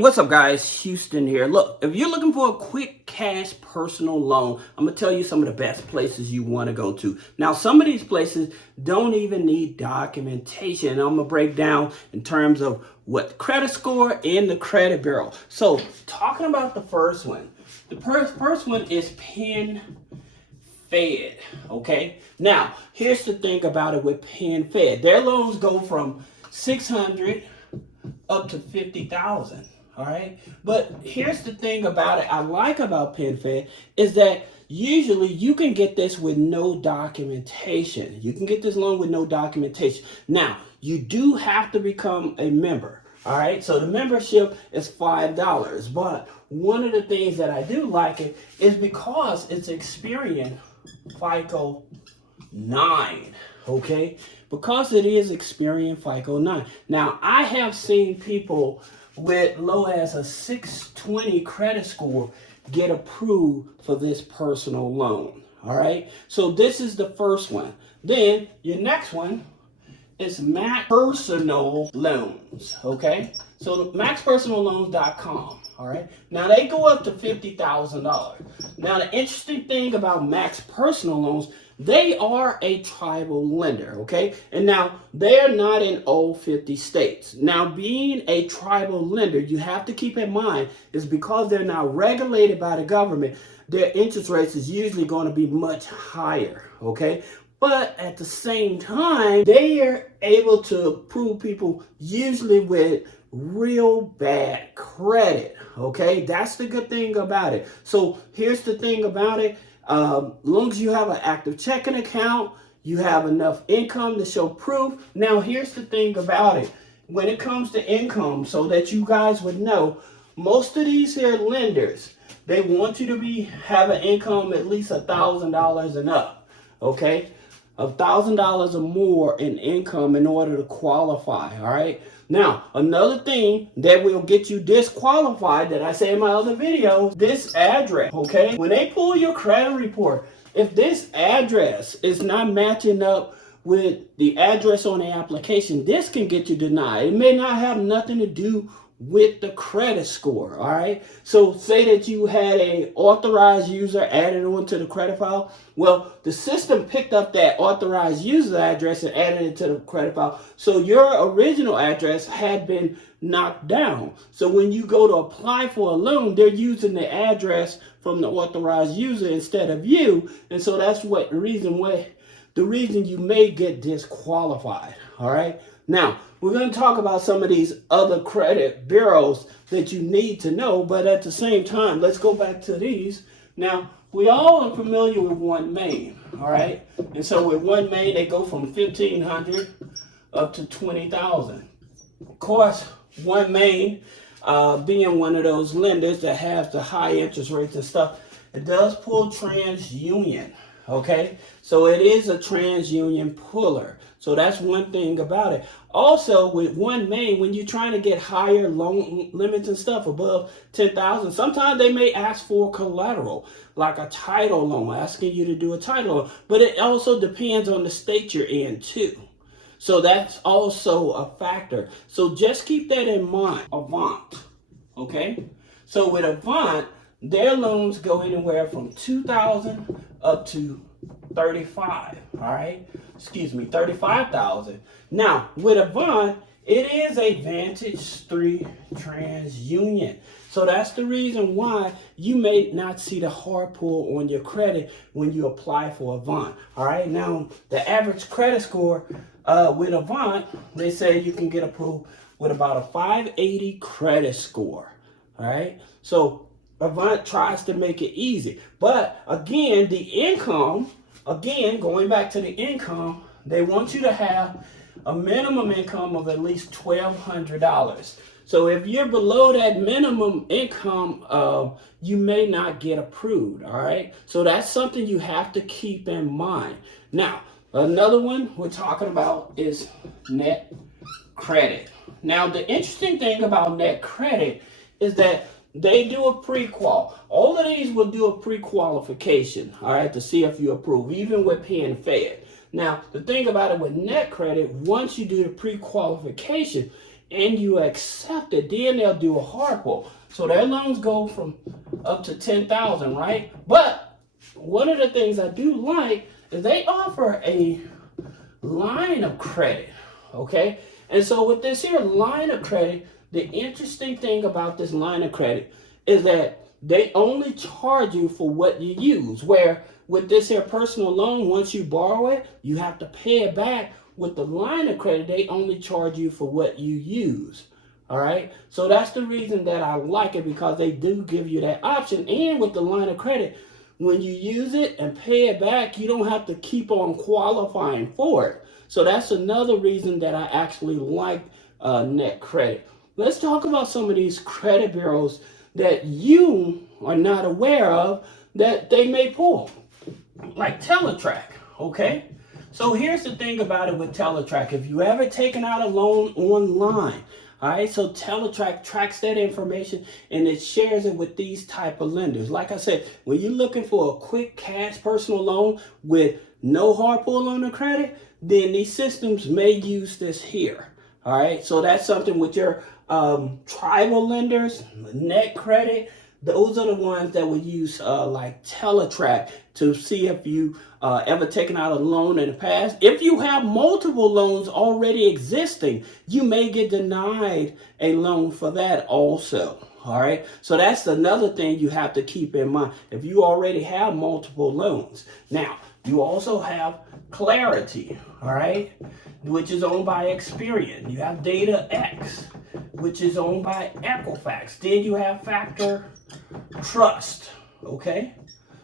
What's up, guys? Houston here. Look, if you're looking for a quick cash personal loan, I'm going to tell you some of the best places you want to go to. Now, some of these places don't even need documentation. I'm going to break down in terms of what credit score and the credit bureau. So, talking about the first one. The first one is PenFed, okay? Now, here's the thing about it with PenFed. Their loans go from 600 up to 50,000. All right. But here's the thing about it I like about PenFed is that usually you can get this with no documentation. You can get this loan with no documentation. Now, you do have to become a member. All right. So the membership is $5. But one of the things that I do like it is because it's Experian FICO 9. Okay. Because it is Experian FICO 9. Now, I have seen people with low as a 620 credit score get approved for this personal loan. All right. So this is the first one. Then your next one is Max Personal Loans. Okay. So maxpersonalloans.com. All right. Now they go up to $50,000. Now the interesting thing about Max Personal Loans, they are a tribal lender, okay? And now, they're not in all 50 states. Now, being a tribal lender, you have to keep in mind, is because they're not regulated by the government, their interest rates is usually going to be much higher, okay? But at the same time, they are able to approve people usually with real bad credit, okay? That's the good thing about it. So, here's the thing about it. Long as you have an active checking account, you have enough income to show proof. Now, here's the thing about it. When it comes to income, so that you guys would know, most of these here lenders, they want you to have an income at least $1,000 and up. Okay? $1,000 or more in income in order to qualify. All right. Now, another thing that will get you disqualified that I say in my other video, this address. Okay. When they pull your credit report, if this address is not matching up with the address on the application, this can get you denied. It may not have nothing to do with the credit score. All right. So say that you had a authorized user added onto the credit file. Well, the system picked up that authorized user address and added it to the credit file. So your original address had been knocked down. So when you go to apply for a loan, they're using the address from the authorized user instead of you. And so that's the reason you may get disqualified. All right. Now, we're going to talk about some of these other credit bureaus that you need to know, but at the same time, let's go back to these. Now, we all are familiar with OneMain, all right? And so with OneMain, they go from 1,500 up to 20,000. Of course, OneMain, being one of those lenders that has the high interest rates and stuff, it does pull TransUnion, okay? So it is a TransUnion puller. So that's one thing about it. Also, with OneMain, when you're trying to get higher loan limits and stuff above 10,000, sometimes they may ask for collateral, like a title loan, asking you to do a title loan. But it also depends on the state you're in, too. So that's also a factor. So just keep that in mind. Vont, okay? So with Vont, their loans go anywhere from 2,000 up to 35,000. Now, with Vont, it is a Vantage 3 TransUnion. So that's the reason why you may not see the hard pull on your credit when you apply for Vont. All right. Now, the average credit score with Vont, they say you can get approved with about a 580 credit score. All right. So Vont tries to make it easy. But again, the income, going back to the income, they want you to have a minimum income of at least $1,200. So if you're below that minimum income, you may not get approved, all right? So that's something you have to keep in mind. Now, another one we're talking about is net credit. Now, the interesting thing about net credit is that they do a pre-qual. All of these will do a pre-qualification, all right, to see if you approve, even with PenFed. Now, the thing about it with net credit, once you do the pre-qualification, and you accept it, then they'll do a hard pull. So their loans go from up to 10,000, right? But one of the things I do like is they offer a line of credit, okay? And so with this here line of credit, the interesting thing about this line of credit is that they only charge you for what you use, where with this here personal loan, once you borrow it, you have to pay it back. With the line of credit, they only charge you for what you use. All right. So that's the reason that I like it, because they do give you that option. And with the line of credit, when you use it and pay it back, you don't have to keep on qualifying for it. So that's another reason that I actually like net credit. Let's talk about some of these credit bureaus that you are not aware of that they may pull, like Teletrack. Okay. So here's the thing about it with Teletrack. If you ever taken out a loan online, all right, so Teletrack tracks that information and it shares it with these type of lenders. Like I said, when you're looking for a quick cash personal loan with no hard pull on the credit, then these systems may use this here. All right, so that's something with your tribal lenders, net credit. Those are the ones that would use like Teletrack to see if you ever taken out a loan in the past. If you have multiple loans already existing, you may get denied a loan for that also. All right. So that's another thing you have to keep in mind. If you already have multiple loans. Now, you also have Clarity, all right, which is owned by Experian. You have Data X, which is owned by Equifax. Then you have Factor Trust, okay?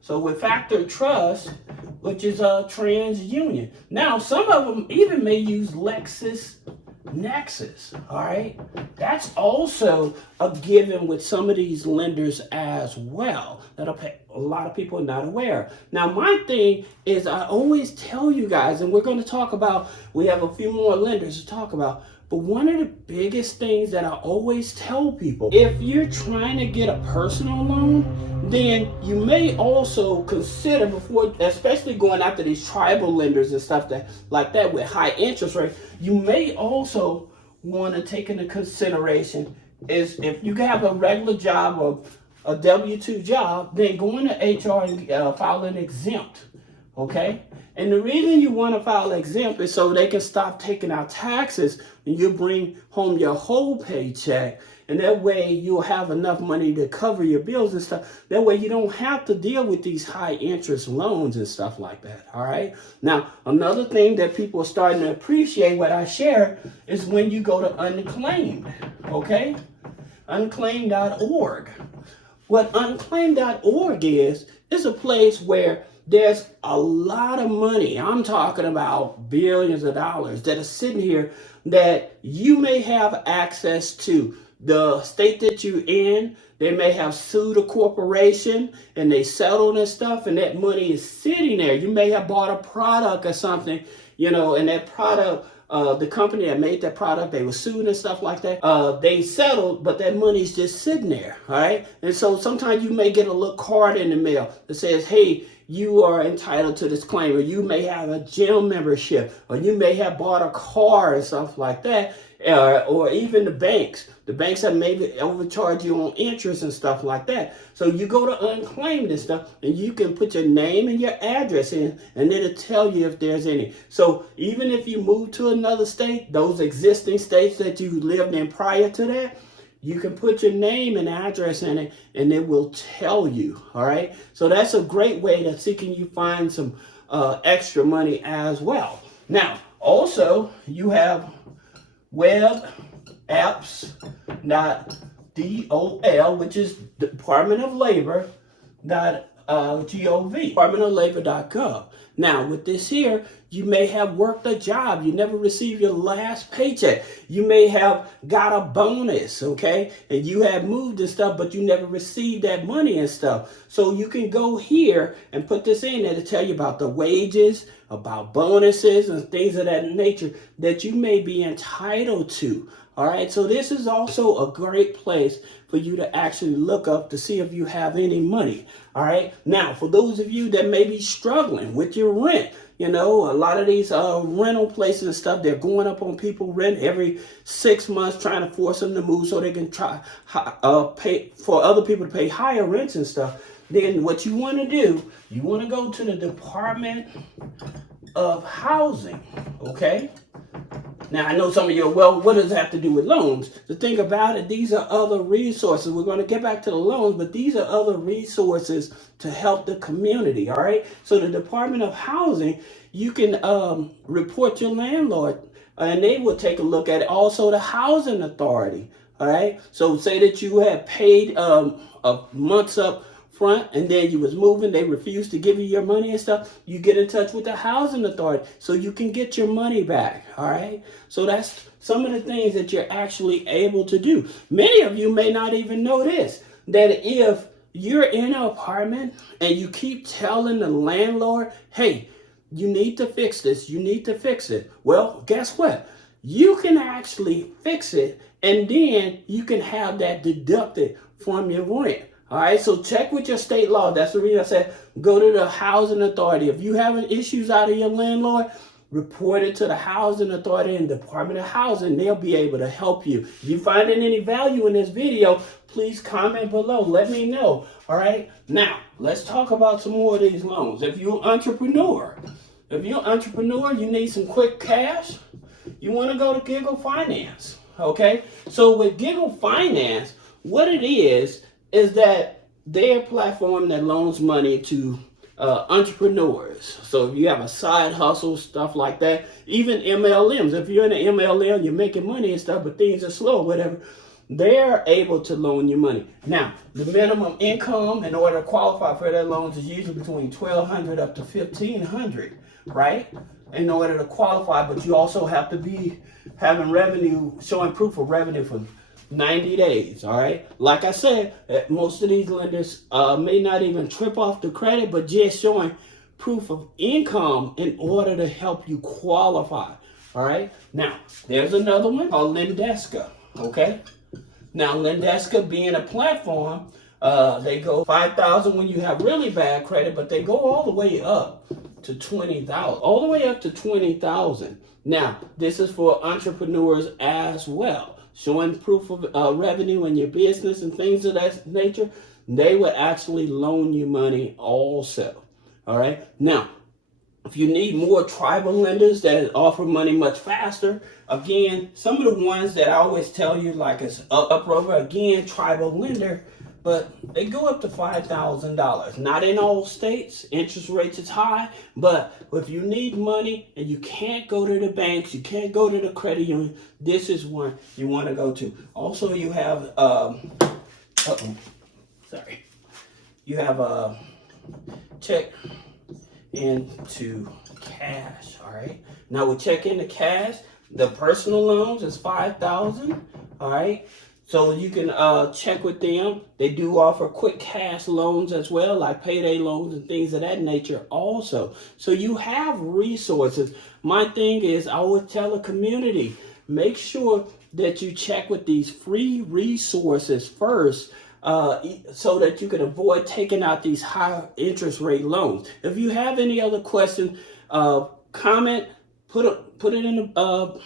So with Factor Trust, which is a TransUnion. Now, some of them even may use LexisNexis, all right? That's also a given with some of these lenders as well that a lot of people are not aware. Now, my thing is I always tell you guys, and we're going to talk about, we have a few more lenders to talk about, but one of the biggest things that I always tell people, if you're trying to get a personal loan, then you may also consider before, especially going after these tribal lenders and stuff that like that with high interest rate, you may also want to take into consideration is if you have a regular job or a W-2 job, then go into HR and file an exempt, okay? And the reason you want to file exempt is so they can stop taking out taxes and you bring home your whole paycheck. And that way you'll have enough money to cover your bills and stuff. That way you don't have to deal with these high interest loans and stuff like that. All right. Now, another thing that people are starting to appreciate what I share is when you go to Unclaimed. Okay. Unclaimed.org. What Unclaimed.org is a place where there's a lot of money. I'm talking about billions of dollars that are sitting here that you may have access to. The state that you're in, they may have sued a corporation and they settled and stuff, and that money is sitting there. You may have bought a product or something, you know, and that product, the company that made that product, they were sued and stuff like that. They settled, but that money's just sitting there, all right? And so sometimes you may get a little card in the mail that says, hey, you are entitled to this claim, or you may have a gym membership, or you may have bought a car and stuff like that, or even the banks. The banks have maybe overcharged you on interest and stuff like that. So you go to Unclaimed and stuff, and you can put your name and your address in, and it'll tell you if there's any. So even if you move to another state, those existing states that you lived in prior to that, you can put your name and address in it, and it will tell you, all right? So that's a great way to see can you find some extra money as well. Now, also, you have webapps.dol, which is Department of Labor .gov, departmentoflabor.gov. Now, with this here, you may have worked a job. You never received your last paycheck. You may have got a bonus, okay? And you have moved and stuff, but you never received that money and stuff. So you can go here and put this in there to tell you about the wages, about bonuses and things of that nature that you may be entitled to. All right, so this is also a great place for you to actually look up to see if you have any money. All right, now for those of you that may be struggling with your rent, You know, a lot of these rental places and stuff, they're going up on people rent every 6 months, trying to force them to move so they can try pay for other people to pay higher rents and stuff. Then what you want to do, you want to go to the Department of Housing, okay? Now, I know some of you are, well, what does that have to do with loans? The thing about it, these are other resources. We're going to get back to the loans, but these are other resources to help the community, all right? So the Department of Housing, you can report your landlord, and they will take a look at it. Also, the Housing Authority, all right? So say that you have paid a months up front and then you was moving, they refused to give you your money and stuff, you get in touch with the Housing Authority so you can get your money back, all right? So that's some of the things that you're actually able to do. Many of you may not even know this, that if you're in an apartment and you keep telling the landlord, hey, you need to fix this, you need to fix it, well, guess what? You can actually fix it and then you can have that deducted from your rent. All right, so check with your state law. That's the reason I said go to the Housing Authority. If you having issues out of your landlord, report it to the Housing Authority and Department of Housing. They'll be able to help you. If you finding any value in this video, please comment below. Let me know. All right, now let's talk about some more of these loans. If you're an entrepreneur, you need some quick cash, you want to go to Giggle Finance. Okay, so with Giggle Finance, what it is that they're a platform that loans money to entrepreneurs. So if you have a side hustle, stuff like that, even MLMs, if you're in an MLM, you're making money and stuff, but things are slow, whatever, they're able to loan you money. Now, the minimum income in order to qualify for their loans is usually between $1,200 up to $1,500, right? In order to qualify, but you also have to be having revenue, showing proof of revenue for 90 days, all right? Like I said, most of these lenders may not even trip off the credit, but just showing proof of income in order to help you qualify, all right? Now, there's another one called Lendeska, okay? Now, Lendeska being a platform, they go $5,000 when you have really bad credit, but they go all the way up to $20,000, all the way up to $20,000. Now, this is for entrepreneurs as well. Showing proof of revenue in your business and things of that nature, they would actually loan you money also. All right. Now, if you need more tribal lenders that offer money much faster, again, some of the ones that I always tell you, like it's Uprover, again, tribal lender, but they go up to $5,000. Not in all states, interest rates is high, but if you need money and you can't go to the banks, you can't go to the credit union, this is one you want to go to. Also, you have, you have check into cash, all right? Now, with check into cash, the personal loans is $5,000, all right? So you can check with them. They do offer quick cash loans as well, like payday loans and things of that nature also. So you have resources. My thing is, I would tell the community, make sure that you check with these free resources first so that you can avoid taking out these high interest rate loans. If you have any other questions, comment, put it in the...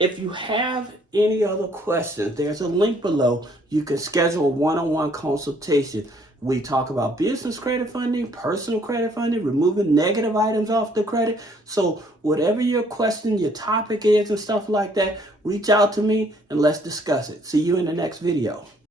If you have any other questions, there's a link below. You can schedule a one-on-one consultation. We talk about business credit funding, personal credit funding, removing negative items off the credit. So whatever your question, your topic is and stuff like that, reach out to me and let's discuss it. See you in the next video.